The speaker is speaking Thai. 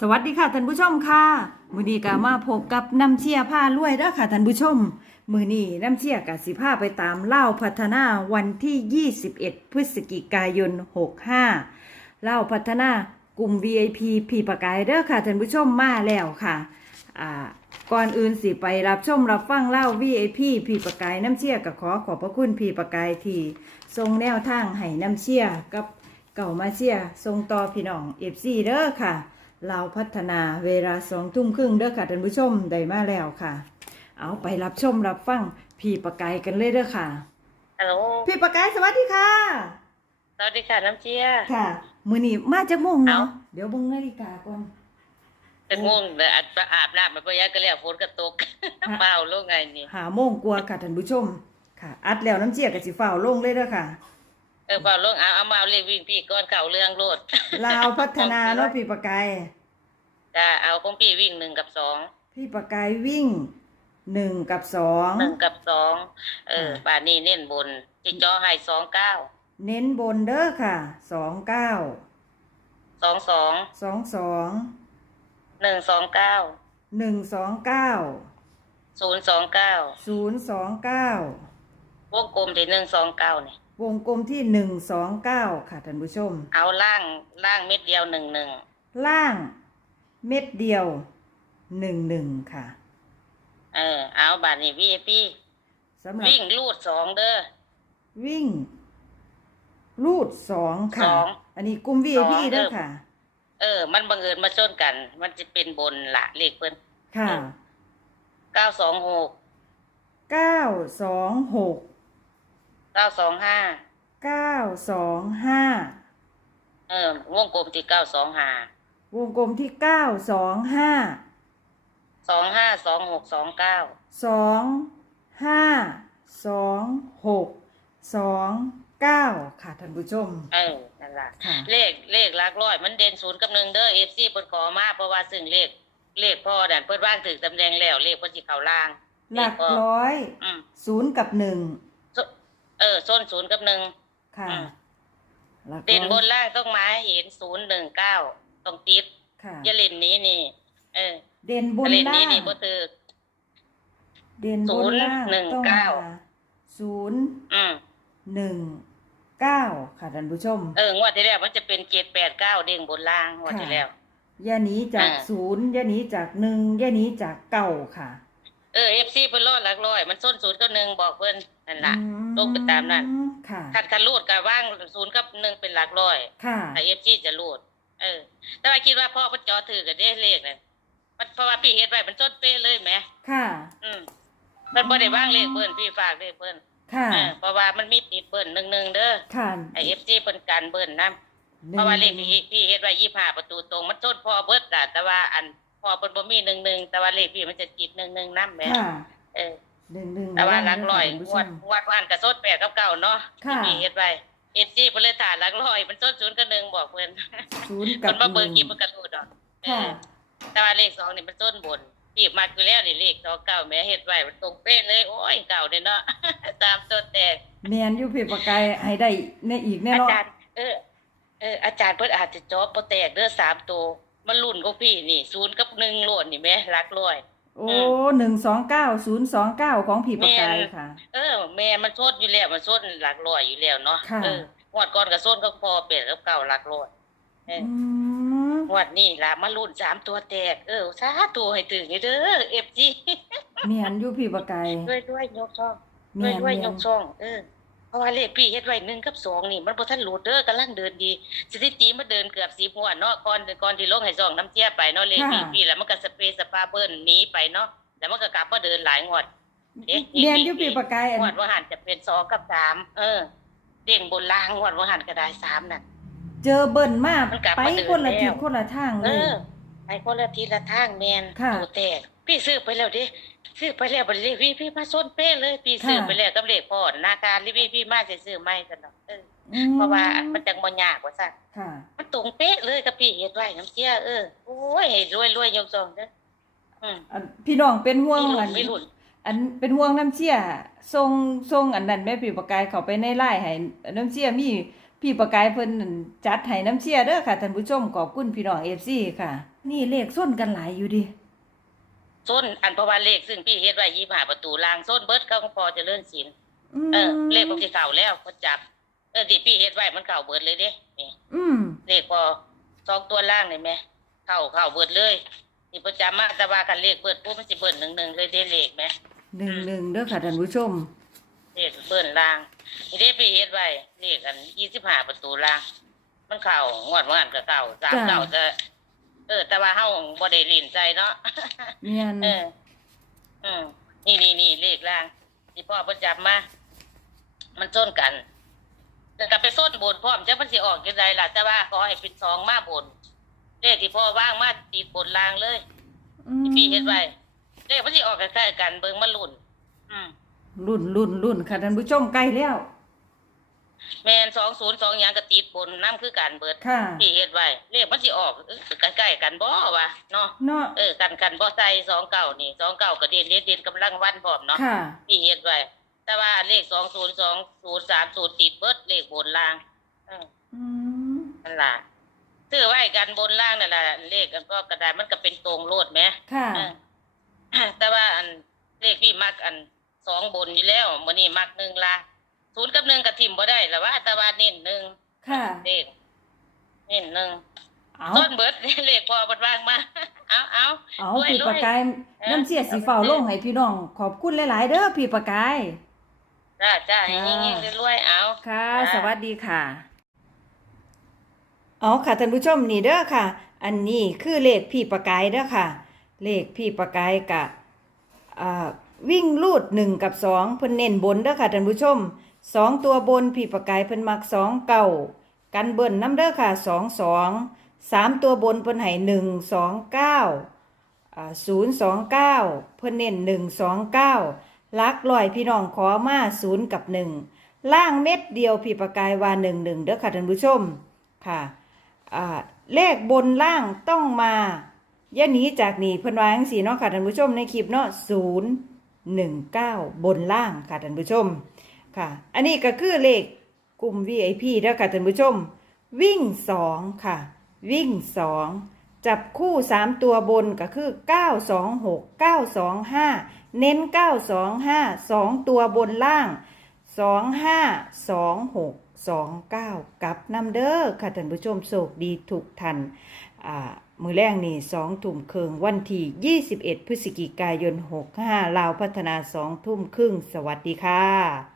สวัสดีค่ะท่านผู้ชมค่ะ มือนี้ก็มาพบกับน้ำเชียผ้ารวยเด้อค่ะท่านผู้ชม มือนี้น้ำเชียกับสิผ้าไปตามเล่าพัฒนาวันที่ 21 พฤศจิกายน 65 เล่าพัฒนากลุ่ม VIP พีประกายเด้อค่ะท่านผู้ชมมาแล้วค่ะอ่าก่อนอื่นสิไปรับชมรับฟังเล่า VIP พีประกายน้ำเชียกับขอขอบพระคุณพีประกายที่ทรงแนวทางให้น้ำเชียกับเก่ามาเชียทรงต่อพี่น้องเอฟซีเด้อค่ะ เราวพัฒนาเวลาสองทุ่มครึ่งเด้อค่ะท่านผู้ชมได้มาแล้วค่ะ เอาไปรับชมรับฟังพี่ประกายกันเลยเด้อค่ะ ฮัลโหล พี่ประกายสวัสดีค่ะ สวัสดีค่ะน้ำเชียค่ะ มือนี้มาจากโมงเนาะเอ้าเดี๋ยวเบิ่งนาฬิกาก่อนเป็นง่วงเดี๋ยวอาจจะอาบน้ำมาปะยะก็แล้วฝนก็ตกเปล่าลูกไงนี่หาโมงกว่าค่ะท่านผู้ชมค่ะ อัดแล้วน้ำเจียกับสิฟ้าวลงเลยเด้อค่ะเออเปล่าลูกเอาเอามาเอาเลขวิ่งพี่ก้อนเก่าเรื่องโลดลาวพัฒนาเนาะพี่ประกาย จ้าเอาของพี่วิ่งหนึ่งกับสองพี่ประกายวิ่งหนึ่งกับสอง หนึ่งกับสองเออค่ะ ป่านนี้เน้นบนจิจอให้สองเก้าเน้นบนเด้อค่ะสองเก้าสองสองสองสองหนึ่งสองเก้าหนึ่งสองเก้าศูนย์สองเก้าศูนย์สองเก้าวงกลมที่หนึ่งสองเก้านี่วงกลมที่หนึ่งสองเก้าค่ะท่านผู้ชม เอาล่างล่างเม็ดเดียวหนึ่งหนึ่งล่าง เม็ดเดียวหนึ่งหนึ่งค่ะ เออ เอาบาทนี้พี่พี่สำหรับวิ่งลูดสองเด้อ วิ่ง รูดสองค่ะ สองอันนี้กลุ่ม VIP สองเด้เด้ออค่ะ เออ มันบังเอิญมาชนกัน มันจะเป็นบนละเลขเพิ่นค่ะเก้าสองหกเก้าสองหกเก้าสองห้าเก้าสองห้าเออวงกลมที่เก้าสองห้า วงกลมที่เก้าสองห้าสองห้าสองหกสองเก้าสองห้าสองหกสองเก้าค่ะท่านผู้ชม เออนั่นล่ะค่ะ เลขเลขหลักร้อย มันเด่นศูนย์กับหนึ่งเด้อเอฟซีเพิ่นขอมาเพราะว่าซึ่งเลขเลขพ่อนั่นเพิ่นว่างถึงตำแหน่งแล้วเลขเพิ่นสิเข้าล่างหลักเลขพ่อร้อยอืมศูนย์กับหนึ่งเออส้นศูนย์กับหนึ่ง ค่ะอืม หลักเด่นบร้อยนล่างต้องมาให้เห็นศูนย์หนึ่งเก้า ต้องติดค่ะ อย่าเล่นนี้นี่ เออเด่นบนเล่นล่านี้งนี่บ่ถือ เด่นบนล่างศูนย์หนึ่งต้องเก้ามาศูนย์อืมหนึ่งเก้าค่ะท่านผู้ชม เอองวดที่แล้วมันจะเป็นเจ็ดแปดเก้าเด้งบนล่างงวดที่แล้ว อย่าหนีจากอ่า ศูนย์อย่าหนีจากหนึ่งอย่าหนีจากเก้าค่ะเออเอฟซีเพิ่นรอดหลักร้อย มันส้นศูนย์กับหนึ่งบอกเพิ่นนั่นล่ะ อืมลงไปตามนั้น ค่ะ คันคันรูดกับว่างศูนย์กับหนึ่งเป็นหลักร้อยค่ะ แต่เอฟซีจะรูด เออ แต่ว่าคิดว่าพ่อเพิ่นจอถือกันได้เลขนั่นมันเพราะว่าพี่เฮ็ดไว้มันส้นเป๊ะเลยแหมค่ะ อืมเพิ่นบ่ได้วางเลขเพิ่นพี่ฝากเลขเพิ่นค่ะ เออเพราะว่ามันมีติดเบิ้ลหนึ่งๆเด้อค่ะไอเอฟซีเพิ่นกันเบิ้ลนํเพราะว่าเลขที่พี่เฮ็ดไว้25ประตูตรง มันส้นพ่อเบิดล่ะแต่ว่าอันพ่อเพิ่นบ่มี11แต่ว่าเลขพี่มันจะจิต11นำแหมค่ะเออหนึ่งหนึ่งแต่ว่าหลักร้อยท่านผู้งชวดมงวดว่านกับโซดแปดกับเก่าเนาะค่ะที่มีเฮ็ดไว้ เอฟซีเพิ่นเลยถ่ายหลักร้อยมันโซดศูนย์กับหนึ่งบอกเพิ่นศูนย์กัเพิ่บนมาหเบิ่งนึ่งกี่มันกระทูดอกเอค่ะ อแต่ว่าเลขสองนี่มันต้นบนพี่มักอยู่แล้วนี่เลขสองเก้าแม่เฮ็ดไว้มันตรงเป๊ะเลย โอ้ยเก่าเด้เนาะ ตามตัวแตก แมนอยูเพจประกายให้ได้ในอีกแน่อานอนจารย์เออเอออาจารย์เพิ่นอาจจะจอบบ่แตกเด้อสามตัวมันรุ่นของพี่นี่ศูนย์กับหนึ่งโลดนี่แม่หลักร้อย โอ้หนึ่งสองเก้าศูนย์สองเก้าของผีประกายแม่นค่ะ เออ แม่มันโซดอยู่แล้วมันโซดหลักร้อยอยู่แล้วเนาะค่ะ เอองวดก่อนก็โซดก็พอเป็ดกับเก่าหลักร้อยเอออืมงวดนี้ล่ะมารุ่นสามตัวแตกเออสาธุให้ถึงนี่เด้อ FG แมนอยูผีประกายด้วยด้วยยกช่องแมด้วยนด้วยแมยนกช่อง เออ เพราะว่าเลขพี่เฮ็ดไว้หนึ่งกับสองนี่ มันบ่ทันหลุดเด้อกำลังเดินดีสถิติมันเดินเกือบ10หัวดเนาะก่อนก่อนที่ลงให้ซองน้ำเจี๊ยบไปเนาะเลขพี่พี่แล้วมันก็สเปซสปาเบิ้นหนีไปเนาะแล้วมันก็กลับมาเดินหลายงวด เอ๊ะแมนอยูผีประกายอันงวดว่าหันจะเป็นสองกับสามเออเด้งบนล่างงวดว่าหันก็ได้สามน่ะ เจอเบิ่นมากมันกลับไปมาเดินคนละแล้วทิศคนละทางเลเอยอไอ้คนละทีละทางแมนค่ะโตแตกพี่ซื้อไปแล้วดิ ซื้อไปแล้วบัดนี้พี่พี่มาส้นเป้เลยพี่ซื้อค่ะไปแล้วกับเลขพ่อนาการที่พี่พี่มาสิซื้อไม่กันเนาะเอออืเพราะว่ามันจังบ่ยากว่าซั่นค่ะมันตรงเป๊ะเลยกับพี่เฮ็ดไว้น้ำเชี่ยเออโอ้ยรวยรวยยกซองเด้ออืมอันพี่น้องเป็นห่วงไม่หลุอัดนไม่หลุดอันเป็นห่วงน้ำเชี่ยทรงทรงอันนั้นแม่ปีประกายเขาไปในไล่ให้น้ำเชี่ยมีพี่ประกายเพิ่นนั่นจัดให้น้ำเชียเด้อค่ะท่านผู้ชมขอบคุณพี่น้อง FC ค่ะ นี่เลขส้นกันหลายอยู่ดิ ส้นอันเพราะว่าเลขซึ่งพี่เฮ็ดไว้ยี่ห้าประตูลางส้นเบิดเขาก็พอเจะเลื่อนสินอืมเออ เลขพวกที่เก่าแล้วเขาจับ เออที่พี่เฮ็ดไว้มันเก่าเบิดเลยเด้นี่อืมเลขพอสองตัวล่างเลยไหมเข้าเข้าเบิดเลยนี่ประจำมาแต่ว่ากันเลขเบิดปุ๊บมันสิเบิดหนึ่งหนึ่งเลยได้เลขไหมหนึ่งหนึ่งเด้อค่ะท่านผู้ชม เลขเบิดล่างนี่ได้พี่เฮ็ดไว้เลขอันยี่สิบห้าประตูล่าง มันเข้างวดว่านก็เข้าสามจ้ะเก้าจะเออ แต่ว่าเฮาบ่ได้ลิ้นใจเนาะเมียนเอออืมนี่นี่นี่เลขล่างที่พ่อประจับมา มันส้นกันแต่กลับไปส้นบนพร้อมจะมันสิออกยังไงล่ะ แต่ว่าขอให้เป็นสองมาบนเลขที่พ่อว่างมาติดบนล่างเลยที่พี่เห็นไว้เลขมันสิออกใกล้ๆกันเบิ่งมันลุ่น อืมรุ่นรุ่นรุ่นค่ะท่านผู้ชมใกล้แล้ว แมนสองศูนย์สองอย่างก็ติดบนน้ำคือการเบิดค่ะพี่เห็นไว้เลขมันสิออกเออใกล้ๆกันบ่วะเนาะเนาะเออกันกันบ่ใจสองเก่านี่สองเก่าก็เด่นเด่นเด่นกำลังวันพร้อมเนาะค่ะพี่เฮ็ดไว้แต่ว่าเลขสองศูนย์สองศูนย์สามศูนย์ติดเบิดเลขบนล่างอืมอืมนั่นล่ะซื้อไว้กันบนล่างนั่นแหละเลขกันก็กระดาษมันก็เป็นตรงโลดไหม ค่ะเออแต่ว่าอันเลขพี่มักอันสองบนอยู่แล้วมื้อนี้มักหนึ่งล่างศูนย์กับหนึ่งกับ ทิมบ่ได้ละว่าแต่ว่าเน้นหนึ่งค่ะเลขเน้นหนึ่งเอาต้นเบิดเลขพอเบดว่างมาเอาเอาเอารวยพี่รวยประกายเออน้ำเสียสีเฝ้าลงให้พี่น้อง ขอบคุณหลาย ๆ เด้อพี่ประกายจ้าจ้าให้จ้าเงี้ยๆรวยๆเอาค่ะจ้าสวัสดีค่ะอ๋อค่ะท่านผู้ชมนี่เด้อค่ะ อันนี้คือเลขพี่ประกายเด้อค่ะ เลขพี่ประกายกะอ่าวิ่งลูดหนึ่งกับสองเพิ่นเน้นบนเด้อค่ะท่านผู้ชม สองตัวบนพี่ประกายเพิ่นมักสองเก่ากันเบิ่นน้ำเด้อค่ะสองสองสามตัวบนเพิ่นให้หนึ่งสองเก้าศูนย์สองเก้าเพิ่นเน้นหนึ่งสองเก้าลักลอยพี่น้องขอมาศูนย์กับหนึ่งล่างเม็ดเดียวพี่ประกายว่าหนึ่งหนึ่งเด้อค่ะท่านผู้ชมค่ะเลขบนล่างต้องมาย่าหนีจากนี่เพิ่นวาจังซี่เนาะค่ะท่านผู้ชมในคลิปเนาะศูนย์หนึ่งเก้าบนล่างค่ะท่านผู้ชม ค่ะ อันนี้ก็คือเลขกลุ่ม VIP เด้อค่ะท่านผู้ชม วิ่งสองค่ะ วิ่งสองจับคู่สามตัวบนก็คือเก้าสองหกเก้าสองห้าเน้นเก้าสองห้าสองตัวบนล่างสองห้าสองหกสองเก้ากับน้ำเด้อค่ะท่านผู้ชมโชคดีทุกท่านอ่ามือแรกนี่สองทุ่มครึ่งวันที่ 21 พฤศจิกายน 65 ลาวพัฒนาสองทุ่มครึ่ง สวัสดีค่ะ